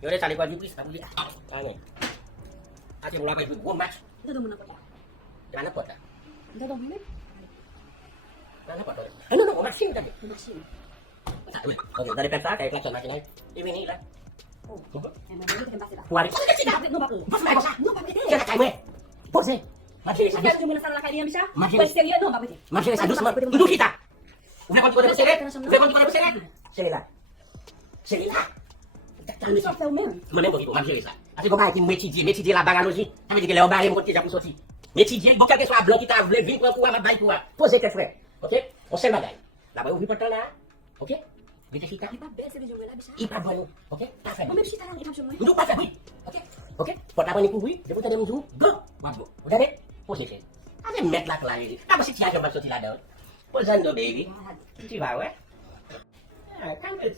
Yo dah cari baju please, aku lihat. Ni. Asyik mula apa itu? Gua match. Itu dah mana pot. Mana pot dah? Itu dah mana? Mana pot dah? No, match sini tadi. Mesin. Tak boleh. Okey, dari peta kayak klakson macam ni. Ini ni lah. Oh. Emang dia kena pasal. Kuari. No apa? Bos mai bos. No apa? Jangan cai meh. Bos ni. Masih Kita sadus. cuma salah kali yang bisa. Masih. Pasti dia no apa? Masih sadus semua. Duduk kita. Udah konti pada berseret. Udah konti pada berseret. Sila. Sila. Ini soal film. Mana begitu masih sila. Asyik kau baik meci je lah bangan aussi. Kami juga lewat barang konti japu sorti. Meci je bukan ke soal blok kita boleh vin pour pouvoir baik kuat. Posez tes frères. OK? On sait bagay. Là bas ouvrir porte là. OK? Vite kita. Il pas belle cette vision là bisa. Ipa bon. OK? Pas fait. Oh même si t'as il pas chez moi. Duduk pas fait. OK? OK? Porte apa ni kuwi? Dia pun tadi maju. Go. Waduh. Udah deh. Posez. Ada met lah kelari. Apa sih tiada masuk tidak ada. Posando baby. Tu vas ouais. Ah, quand tu